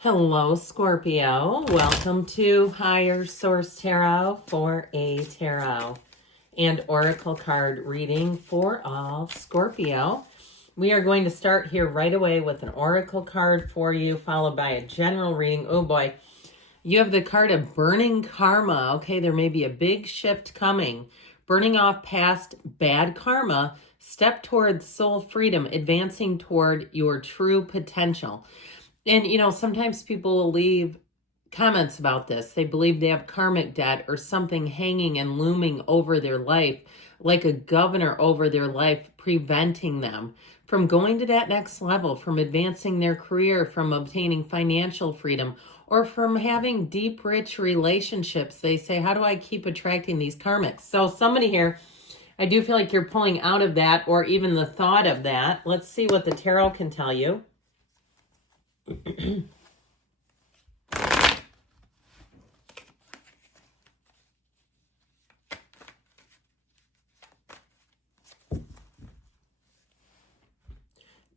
Hello, Scorpio. Welcome to Higher Source Tarot for a tarot and oracle card reading for all Scorpio. We are going to start here right away with an oracle card for you, followed by a general reading. Oh boy, you have the card of burning karma. Okay, there may be a big shift coming. Burning off past bad karma, step toward soul freedom, advancing toward your true potential. And, sometimes people will leave comments about this. They believe they have karmic debt or something hanging and looming over their life, like a governor over their life, preventing them from going to that next level, from advancing their career, from obtaining financial freedom, or from having deep, rich relationships. They say, how do I keep attracting these karmics? So somebody here, I do feel like you're pulling out of that, or even the thought of that. Let's see what the tarot can tell you.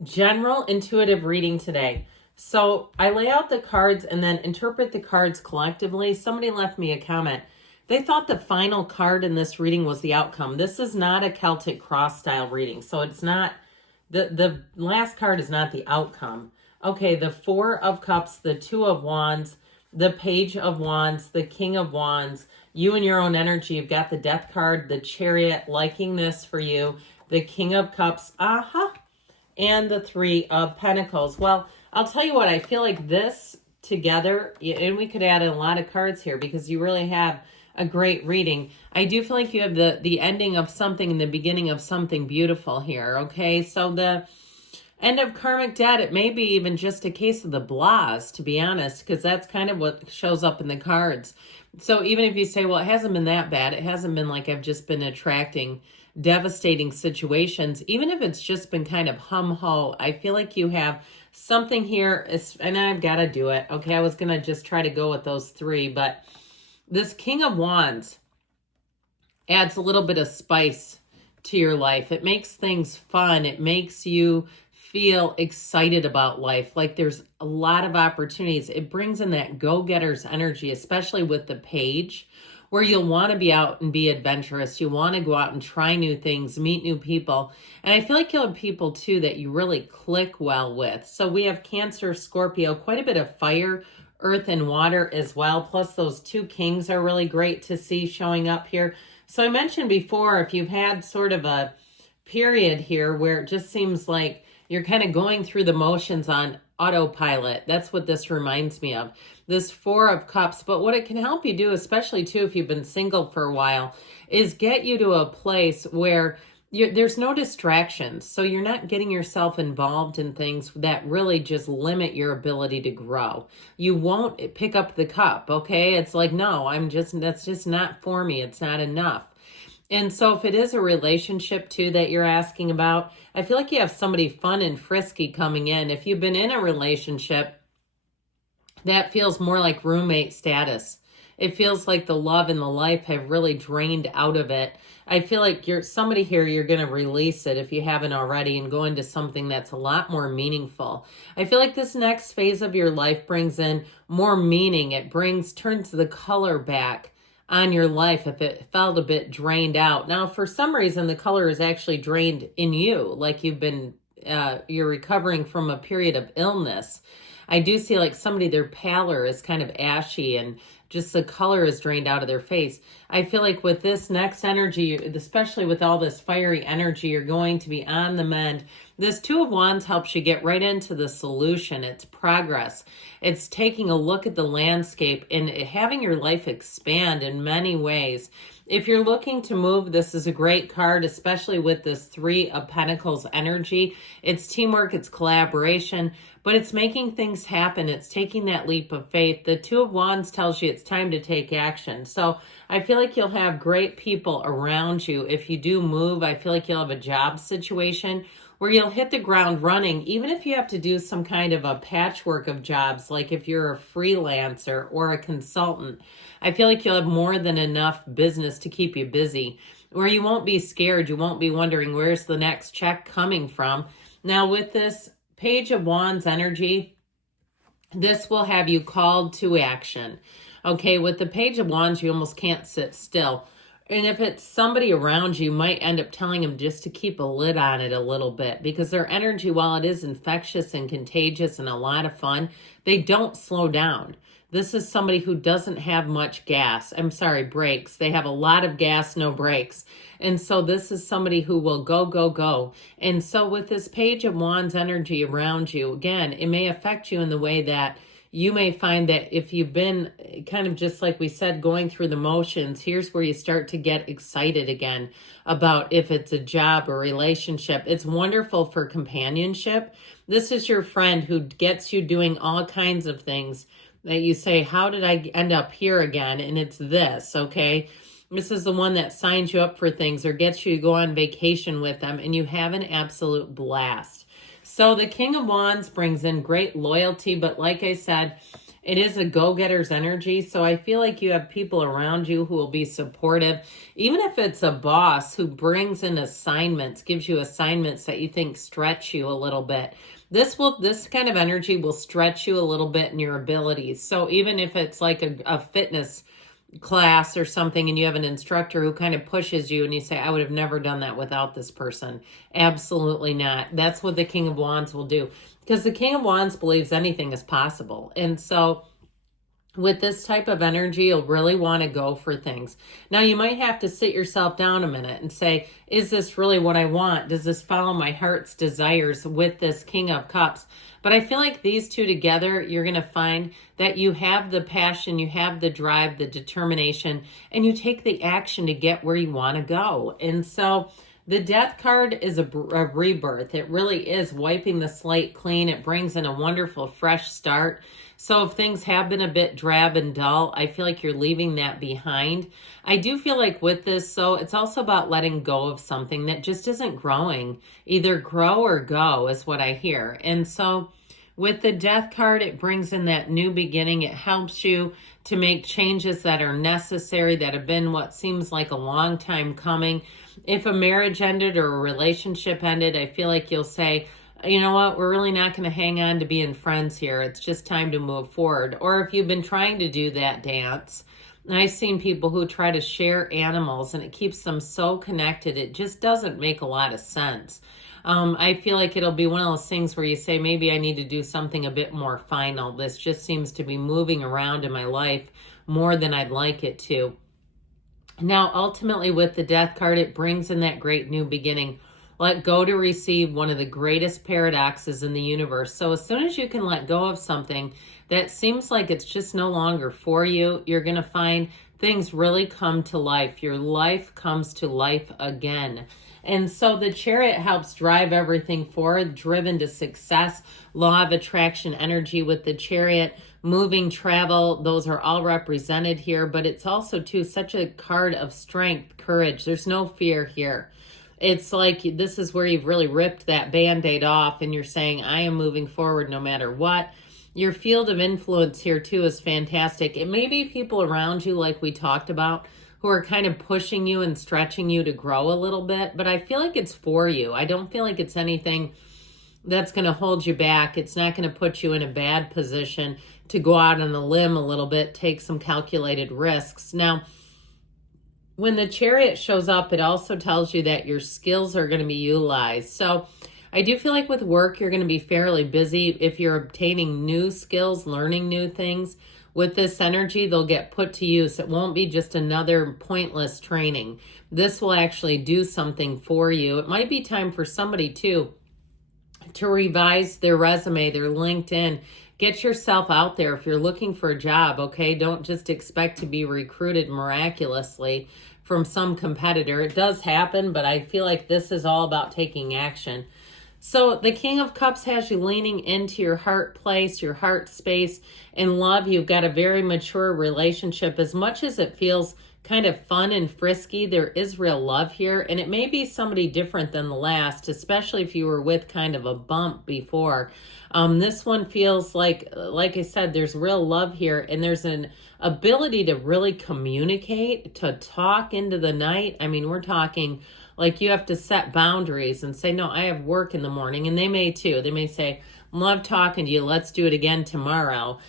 General intuitive reading today. So I lay out the cards and then interpret the cards collectively. Somebody left me a comment. They thought the final card in this reading was the outcome. This is not a Celtic cross style reading. So it's not, the last card is not the outcome. Okay, the Four of Cups, the Two of Wands, the Page of Wands, the King of Wands, you and your own energy. You've got the Death card, the Chariot, liking this for you, the King of Cups, and the Three of Pentacles. Well, I'll tell you what, I feel like this together, and we could add in a lot of cards here because you really have a great reading. I do feel like you have the ending of something and the beginning of something beautiful here, okay? So the end of karmic debt, it may be even just a case of the blahs, to be honest, because that's kind of what shows up in the cards. So even if you say, well, it hasn't been that bad, it hasn't been like I've just been attracting devastating situations, even if it's just been kind of hum-ho, I feel like you have something here, and I've got to do it. Okay, I was going to just try to go with those three, but this King of Wands adds a little bit of spice to your life. It makes things fun. It makes you feel excited about life, like there's a lot of opportunities. It brings in that go-getter's energy, especially with the Page, where you'll want to be out and be adventurous. You want to go out and try new things, meet new people. And I feel like you'll have people too that you really click well with. So we have Cancer, Scorpio, quite a bit of fire, earth, and water as well. Plus those two kings are really great to see showing up here. So I mentioned before, if you've had sort of a period here where it just seems like you're kind of going through the motions on autopilot. That's what this reminds me of. This Four of Cups. But what it can help you do, especially too if you've been single for a while, is get you to a place where there's no distractions. So you're not getting yourself involved in things that really just limit your ability to grow. You won't pick up the cup, okay? It's like, no, that's just not for me. It's not enough. And so if it is a relationship too that you're asking about, I feel like you have somebody fun and frisky coming in. If you've been in a relationship, that feels more like roommate status. It feels like the love and the life have really drained out of it. I feel like somebody here, you're going to release it if you haven't already and go into something that's a lot more meaningful. I feel like this next phase of your life brings in more meaning. It turns the color back on your life if it felt a bit drained out. Now, for some reason, the color is actually drained in you, like you're recovering from a period of illness. I do see like somebody, their pallor is kind of ashy and just the color is drained out of their face. I feel like with this next energy, especially with all this fiery energy, you're going to be on the mend. This Two of Wands helps you get right into the solution. It's progress. It's taking a look at the landscape and having your life expand in many ways. If you're looking to move, this is a great card, especially with this Three of Pentacles energy. It's teamwork, it's collaboration, but it's making things happen. It's taking that leap of faith. The Two of Wands tells you it's time to take action. So I feel like you'll have great people around you. If you do move, I feel like you'll have a job situation where you'll hit the ground running, even if you have to do some kind of a patchwork of jobs, like if you're a freelancer or a consultant. I feel like you'll have more than enough business to keep you busy, where you won't be scared. You won't be wondering where's the next check coming from. Now with this Page of Wands energy, This will have you called to action. Okay, with the Page of Wands, you almost can't sit still. And if it's somebody around you, you might end up telling them just to keep a lid on it a little bit, because their energy, while it is infectious and contagious and a lot of fun, they don't slow down. This is somebody who doesn't have much brakes. They have a lot of gas, no brakes. And so this is somebody who will go, go, go. And so with this Page of Wands energy around you, again, it may affect you in the way that you may find that if you've been kind of, just like we said, going through the motions, here's where you start to get excited again about if it's a job or relationship. It's wonderful for companionship. This is your friend who gets you doing all kinds of things that you say, how did I end up here again? And it's this, okay? This is the one that signs you up for things or gets you to go on vacation with them, and you have an absolute blast. So the King of Wands brings in great loyalty, but like I said, it is a go-getter's energy. So I feel like you have people around you who will be supportive. Even if it's a boss who brings in assignments, gives you assignments that you think stretch you a little bit. This kind of energy will stretch you a little bit in your abilities. So even if it's like a fitness class or something and you have an instructor who kind of pushes you and you say, I would have never done that without this person. Absolutely not. That's what the King of Wands will do, because the King of Wands believes anything is possible. And so with this type of energy, you'll really want to go for things. Now, you might have to sit yourself down a minute and say, is this really what I want? Does this follow my heart's desires with this King of Cups? But I feel like these two together, you're going to find that you have the passion, you have the drive, the determination, and you take the action to get where you want to go. And so the Death card is a rebirth. It really is wiping the slate clean. It brings in a wonderful fresh start. So if things have been a bit drab and dull, I feel like you're leaving that behind. I do feel like with this, so it's also about letting go of something that just isn't growing. Either grow or go is what I hear. And so with the Death card, it brings in that new beginning. It helps you to make changes that are necessary, that have been what seems like a long time coming. If a marriage ended or a relationship ended, I feel like you'll say, you know what, we're really not going to hang on to being friends here. It's just time to move forward. Or if you've been trying to do that dance, I've seen people who try to share animals and it keeps them so connected. It just doesn't make a lot of sense. I feel like it'll be one of those things where you say, maybe I need to do something a bit more final. This just seems to be moving around in my life more than I'd like it to. Now, ultimately with the Death card, it brings in that great new beginning. Let go to receive, one of the greatest paradoxes in the universe. So as soon as you can let go of something that seems like it's just no longer for you, you're going to find things really come to life. Your life comes to life again. And so the Chariot helps drive everything forward, driven to success, law of attraction energy with the Chariot, moving, travel, those are all represented here. But it's also, too, such a card of strength, courage. There's no fear here. It's like this is where you've really ripped that Band-Aid off and you're saying, I am moving forward no matter what. Your field of influence here, too, is fantastic. It may be people around you, like we talked about, who are kind of pushing you and stretching you to grow a little bit, but I feel like it's for you. I don't feel like it's anything that's going to hold you back. It's not going to put you in a bad position to go out on a limb a little bit, take some calculated risks. Now, when the Chariot shows up, it also tells you that your skills are going to be utilized. So I do feel like with work, you're going to be fairly busy. If you're obtaining new skills, learning new things, with this energy, they'll get put to use. It won't be just another pointless training. This will actually do something for you. It might be time for somebody, too, to revise their resume, their LinkedIn. Get yourself out there if you're looking for a job, okay? Don't just expect to be recruited miraculously from some competitor. It does happen, but I feel like this is all about taking action. So the King of Cups has you leaning into your heart place, your heart space. In love, you've got a very mature relationship. As much as it feels kind of fun and frisky, there is real love here. And it may be somebody different than the last, especially if you were with kind of a bump before. This one feels like I said, there's real love here. And there's an ability to really communicate, to talk into the night. I mean, we're talking like you have to set boundaries and say, no, I have work in the morning. And they may too. They may say, Love talking to you. Let's do it again tomorrow.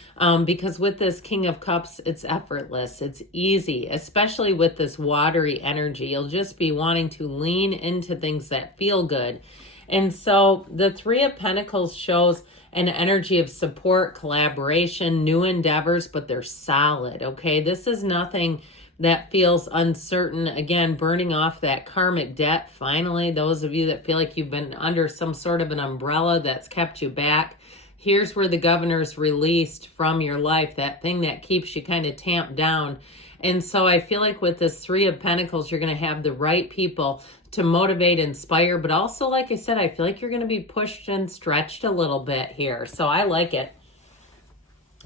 Because with this King of Cups, it's effortless. It's easy, especially with this watery energy. You'll just be wanting to lean into things that feel good. And so the Three of Pentacles shows an energy of support, collaboration, new endeavors, but they're solid, okay? This is nothing that feels uncertain. Again, burning off that karmic debt. Finally, those of you that feel like you've been under some sort of an umbrella that's kept you back, here's where the governor's released from your life, that thing that keeps you kind of tamped down. And so I feel like with this Three of Pentacles, you're going to have the right people to motivate, inspire, but also, like I said, I feel like you're going to be pushed and stretched a little bit here. So I like it.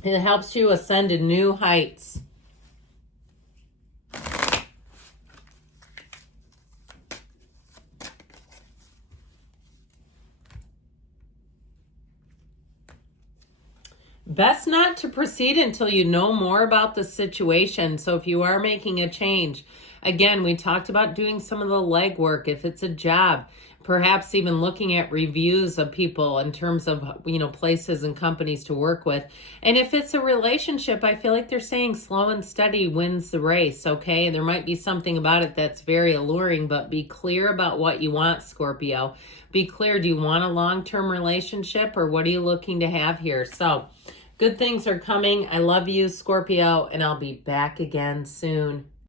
It helps you ascend to new heights. Best not to proceed until you know more about the situation. So if you are making a change, again, we talked about doing some of the legwork. If it's a job, perhaps even looking at reviews of people in terms of, places and companies to work with. And if it's a relationship, I feel like they're saying slow and steady wins the race, okay? And there might be something about it that's very alluring, but be clear about what you want, Scorpio. Be clear. Do you want a long-term relationship, or what are you looking to have here? So good things are coming. I love you, Scorpio, and I'll be back again soon.